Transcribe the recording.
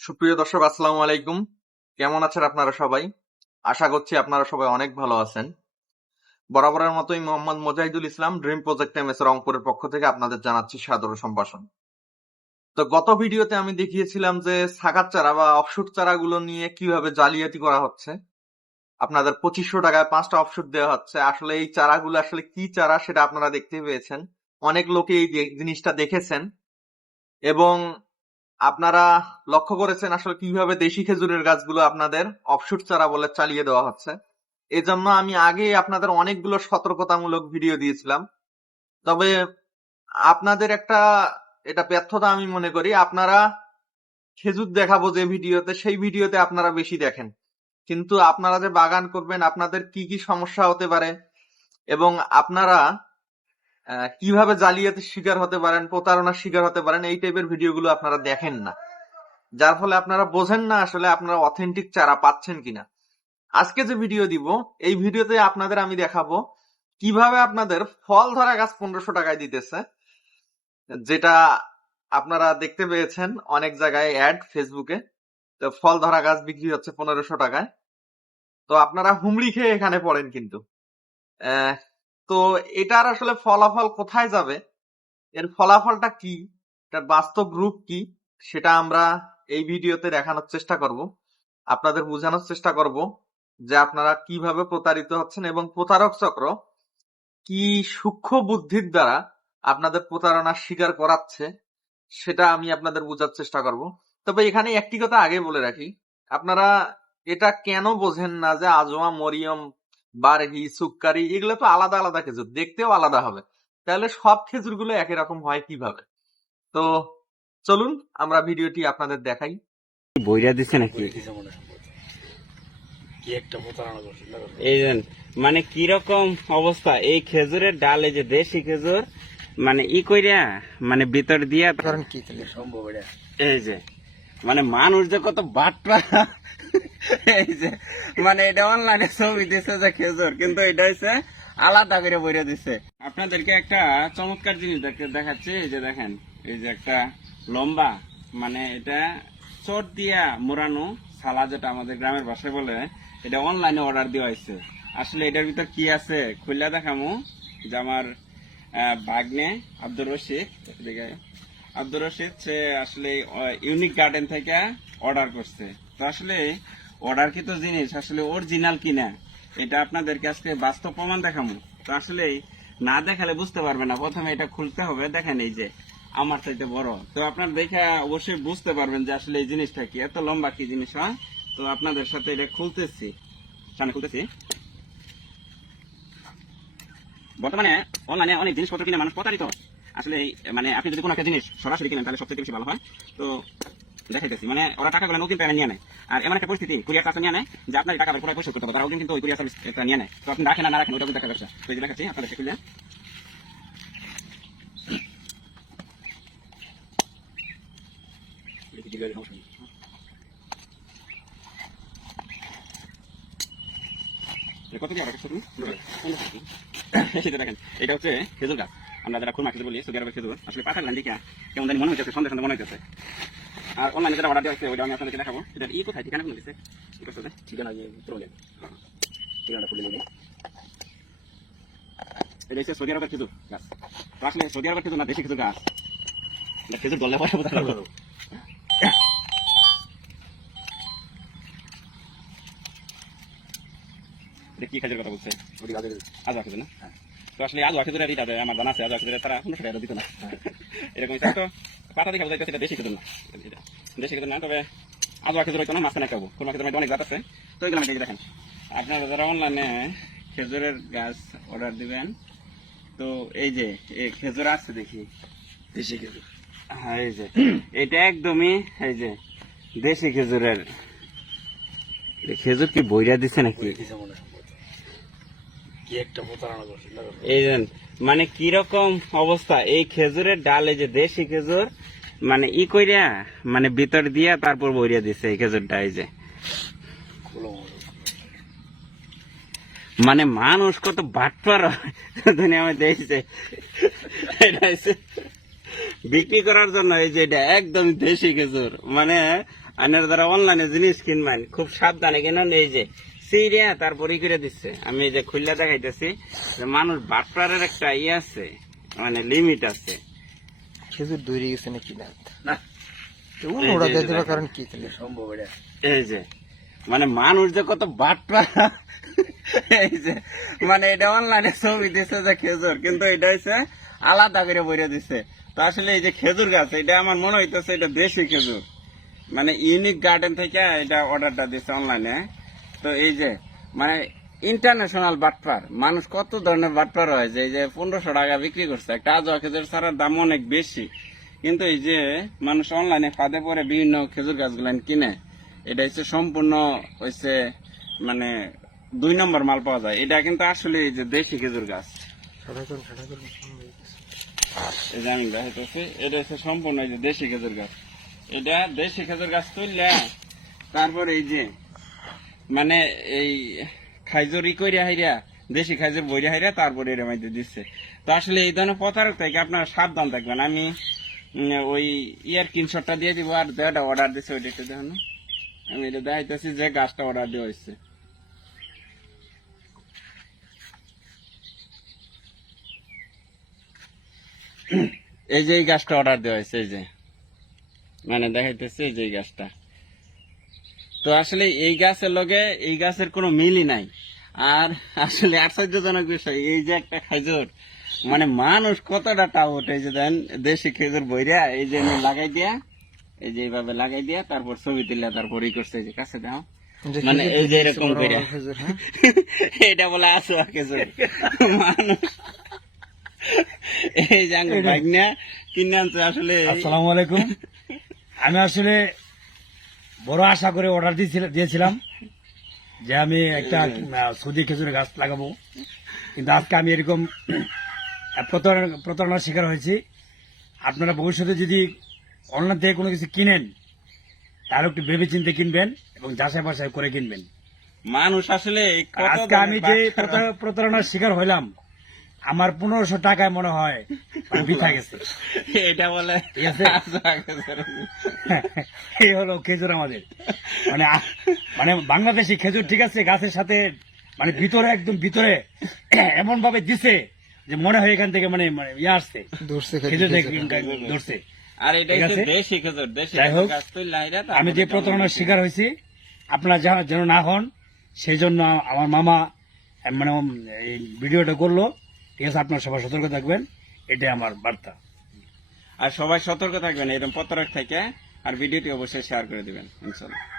সুপ্রিয় দর্শক, আসসালামু আলাইকুম। কেমন আছেন আপনারা সবাই? আশা করছি আপনারা সবাই অনেক ভালো আছেন। বরাবরের মতোই Mohammad Mozahidul Islam dream project M S রংপুরের পক্ষ থেকে আপনাদের জানাচ্ছি সাদর সম্ভাষণ। তো গত ভিডিওতে আমি দেখিয়েছিলাম যে সাকাত চারা বা অফশুট চারাগুলো নিয়ে কীভাবে জালিয়াতি করা হচ্ছে। আপনাদের পঁচিশশো টাকায় পাঁচটা অফশুট দেওয়া হচ্ছে। আসলে এই চারাগুলো আসলে কি চারা সেটা আপনারা দেখতে পেয়েছেন। অনেক লোকে এই জিনিসটা দেখেছেন। এবং আপনারা লক্ষ্য করেছেন আসলে কীভাবে দেশি খেজুরের গাছগুলো আপনাদের অফশুট চারা বলে চালিয়ে দেওয়া হচ্ছে। এজন্য আমি আগে আপনাদের অনেকগুলো সতর্কতামূলক ভিডিও দিয়েছিলাম। তবে আপনাদের একটা এটা ব্যর্থতা আমি মনে করি, আপনারা খেজুর দেখাবো যে ভিডিওতে সেই ভিডিওতে আপনারা বেশি দেখেন। কিন্তু আপনারা যে বাগান করবেন, আপনাদের কি কি সমস্যা হতে পারে এবং আপনারা কীভাবে জালিয়াতির শিকার হতে পারেন, প্রতারণার শিকার হতে পারেন, এই টাইপের ভিডিওগুলো আপনারা দেখেন না। যার ফলে আপনারা বোঝেন না আসলে আপনারা অথেন্টিক চারা পাচ্ছেন কিনা। আজকে যে ভিডিও দিব, এই ভিডিওতে আপনাদের আমি দেখাবো কীভাবে আপনাদের ফল ধরা গাছ পনেরোশো টাকায় দিতেছে, যেটা আপনারা দেখতে পেয়েছেন অনেক জায়গায় অ্যাড ফেসবুকে তো ফল ধরা গাছ বিক্রি হচ্ছে পনেরোশো টাকায়। তো আপনারা হুমড়ি খেয়ে এখানে পড়েন কিন্তু। তো এটার আসলে ফলাফল কোথায় যাবে? এর ফলাফলটা কি? এটার বাস্তব রূপ কি? সেটা আমরা এই ভিডিওতে দেখানোর চেষ্টা করব। আপনাদের বোঝানোর চেষ্টা করব যে আপনারা কীভাবে প্রতারিত হচ্ছেন এবং প্রতারক চক্র কি সূক্ষ্ম বুদ্ধির দ্বারা আপনাদের প্রতারণার শিকার করাচ্ছে, সেটা আমি আপনাদের বোঝার চেষ্টা করব। তবে এখানে একটি কথা আগে বলে রাখি। আপনারা এটা কেন বোঝেন না যে আজমা মরিয়ম বারহি সুক্কারি এগুলো তো আলাদা আলাদা খেজুর দেখতেও আলাদা হবে। তাহলে সব খেজুরগুলো একই রকম হয় কীভাবে? তো চলুন আমরা ভিডিওটি আপনাদের দেখাই। বইরা দিছে নাকি? দিছে মনে কি? এই কীরকম অবস্থা? এই খেজুরের ডাল এই যে দেশি খেজুর মানে ই কইরা মানে ভিতর দিয়া কারণ কি সম্ভব এটা? এই যে মানে মানুষ যে কত বাট্টা মানে এটা অনলাইনে ছবি দিছে যে খেজুর, কিন্তু এটা হচ্ছে আলাদা করে বইরা দিছে। আপনাদেরকে একটা চমৎকার জিনিস দেখ- দেখাচ্ছি, এই যে দেখেন, এই যে একটা লম্বা মানে এটা চট দিয়া মোড়ানো সালা যেটা আমাদের গ্রামের ভাষায় বলে, এটা অনলাইনে অর্ডার দেওয়া হয়েছে। আসলে এটার ভিতর কি আছে খুললা দেখামু। যে আমার বাগনে আব্দুর রশিদ আব্দুর রশিদ, সে আসলে ইউনিক গার্ডেন থেকে অর্ডার করছে। তো আসলে অর্ডার কি তো জিনিস আসলে অরিজিনাল কিনা, এটা আপনাদেরকে আজকে বাস্তব প্রমাণ দেখাবো তো আসলে না দেখালে বুঝতে পারবে না, প্রথমে এটা খুলতে হবে, দেখেন এই যে, আমার চাইতে বড়। তো আপনার দেখে অবশ্যই বুঝতে পারবেন যে আসলে এই জিনিসটা কি, এত লম্বা কি জিনিস, হয়? তো আপনাদের সাথে এটা খুলতেছি। সামনে খুলতেছি। বর্তমানে অনলাইনে অনেক জিনিসপত্র কিনে মানুষ প্রতারিত। হয়। আসলে মানে আপনি যদি কোনো একটা জিনিস সরাসরি কিনেন, তাহলে সবচেয়ে বেশি ভালো হয়। তো দেখাইতেছি। মানে ওরা টাকা গুলো নতুন নিয়ে নেয়। আর এমন একটা পরিস্থিতি, কুরিয়ার নিয়ে নেয়, যে আপনার টাকা পুরো পরিশোধ করতে হবে। তারা কিন্তু ওই কুরিয়ার সার্ভিস একটা নিয়ে নেয়। তো আপনি রাখেন না রাখেন ওটা ব্যবসা। তো এই দেখাচ্ছি, আপনাদের দেখেন এটা হচ্ছে খেজুর গাছ। আমরা যারা খুরমা খেজুর বলি, সৌদি আরবের খেজুর, আসলে পাঠার লাইন দেখে কেমন জানি মনে হচ্ছে সন্দেহ সন্দেহ মনে হচ্ছে আর অনলাইনে যেটা অর্ডার দেওয়া ওইটা আমি আপনাদেরকে দেখাবো। সেটা ই কোথায়? ঠিকানা কোন দিচ্ছে কি করছে যে? ঠিকানা তুলে ঠিকানাটা খুলে এটা হচ্ছে সৌদি আরবের খেজুর গাছ। আসলে সৌদি আরবের খেজুর না দেশি খেজুর গাছ। এটা খেজুর বোঝা যাবে। কি খেজুর কথা বলছে? ওটি কাজে আজ খেজুর? না? তো আসলে আজ খেজুরের এটা আমার জানা আছে আজ খেজুরের তারা পনেরোশো টাকা দিত না। এরকম হিসাব তো পাতা দেখা বোঝাইতে সেটা দেশি খেজুর না। দেশি খেজুর না তবে খেজুর হইতো না মাঝখানে খাব অনেক জাত আছে। তো এগুলো দেখেন। আপনারা যারা অনলাইনে খেজুরের গাছ অর্ডার দিবেন তো এই যে এই খেজুর আছে দেখি। দেশি খেজুর। হ্যাঁ এই যে। এটা একদমই এই যে দেশি খেজুরের। খেজুর কি বইরা দিছে নাকি? মনে? এই মানে কীরকম অবস্থা? এই খেজুরের ডাল এই যে দেশি খেজুর মানে ই কইরা মানে ভিতর দিয়া তারপর বইরা দিছে এই খেজুরটা, এই যে। মনে মানুষ কত বাটপার দেখছে বিক্রি করার জন্য এই যে এটা একদম দেশি খেজুর। মানে আইনের দ্বারা অনলাইনে জিনিস কিনবেন, খুব সাবধানে কিনেন, এই যে সিরিয়া তারপরে করে দিচ্ছে। আমি এই যে খুললে দেখাইতেছি মানুষ বাটপারের একটা ইয়ে আছে মানে লিমিট আছে। খেজুর দৌড়ে গেছে নাকি না? ওরা দিয়ে এটা কারণ কি তাহলে? সম্ভব এই যে মানে মানুষ যে কত বাটপা এই যে মানে এটা অনলাইনে ছবি দিচ্ছে যে খেজুর কিন্তু এটা হচ্ছে আলাদা করে বইরে দিচ্ছে তো আসলে এই যে খেজুর গাছ এটা আমার মনে হইতেছে এটা দেশি খেজুর। মানে ইউনিক গার্ডেন থেকে এটা অর্ডারটা দিচ্ছে অনলাইনে তো এই যে মানে ইন্টারন্যাশনাল বাটপার। মানুষ কত ধরনের বাটপার হয় যে এই যে পনেরোশো টাকা বিক্রি করছে। একটা আজোয়া খেজুর ছাড়ার দাম অনেক বেশি। কিন্তু এই যে মানুষ অনলাইনে ফাঁদে পরে বিভিন্ন খেজুর গাছগুলো কিনে এটা হচ্ছে সম্পূর্ণ হচ্ছে মানে দুই নম্বর মাল পাওয়া যায়। এটা কিন্তু আসলে এই যে দেশি খেজুর গাছ। এই যে আমি দেখাইতেছি এটা হচ্ছে সম্পূর্ণ এই যে দেশি খেজুর গাছ। এটা দেশি খেজুর গাছ তুললে তারপরে এই যে মানে এই খাইজুর কইরা হাইরা, দেশি খাইজুর বইরা হাইরা তারপরে এর মধ্যে দিচ্ছে তো আসলে এই ধরনের প্রতারক থেকে আপনারা সাবধান থাকবেন। আমি ওই ইয়ার স্ক্রিনশটটা দিয়ে দিব আর যেটা অর্ডার দিচ্ছে ওইটা একটু দেখুন। আমি এটা দেখাইতেছি যে গাছটা অর্ডার দেওয়া হয়েছে এই যে এই গাছটা অর্ডার দেওয়া হয়েছে এই যে। মানে দেখাইতেছে এই যে এই গাছটা। তো আসলে এই গাছের লগে এই গাছের কোনো মিলই নাই। আর আসলে আশ্চর্যজনক বিষয় এই যে একটা খেজুর মানে মানুষ কতটা টাউট এই যে দেন দেশি খেজুর বইরা এই যে লাগাই দিয়া এই যে এইভাবে লাগাই দিয়া তারপর ছবি তুলে তারপর ই করছে যে কাছে দাও। মানে এই যে এরকম কইরা। হ্যাঁ? এটা বলে আসো খেজুর। মানুষ। এই যে আঙ্গুর বাইক কিনে আনছে আসলে। আসসালামু আলাইকুম। আমি আসলে বড় আশা করে অর্ডার দিয়েছিলাম। যে আমি একটা সুদি খেজুরের গাছ লাগাবো। কিন্তু আজকে আমি এরকম প্রতারণা- প্রতারণার শিকার হয়েছি। আপনারা ভবিষ্যতে যদি অনলাইন থেকে কোনো কিছু কিনেন তাহলে একটু ভেবে চিনতে কিনবেন এবং যাচাই বাছাই করে কিনবেন। মানুষ আসলে আজকে আমি যে প্রতারণার শিকার হইলাম আমার পনেরোশো টাকায় মনে হয় মানে গেছে। এটা বলে ঠিক আছে? আসো খেজুর। এই হলো খেজুর আমাদের। মানে মানে বাংলাদেশি খেজুর ঠিক আছে গাছের সাথে মানে ভিতরে একদম ভিতরে এমন ভাবে দিছে যে মনে হয় এখান থেকে মানে মানে ইয়ে আসছে। খেজুর ধরছে। আর এটা আছে? দেশি খেজুর আমি যে প্রতারণার শিকার হয়েছি আপনারা যা- যেন না হন সেই জন্য আমার মামা মানে এই ভিডিওটা করল। ঠিক আছে, আপনার সবাই সতর্ক থাকবেন, এটাই আমার বার্তা। আর সবাই সতর্ক থাকবেন, এরকম পত্রক থেকে, আর ভিডিওটি অবশ্যই শেয়ার করে দেবেন, ইনশাল্লাহ।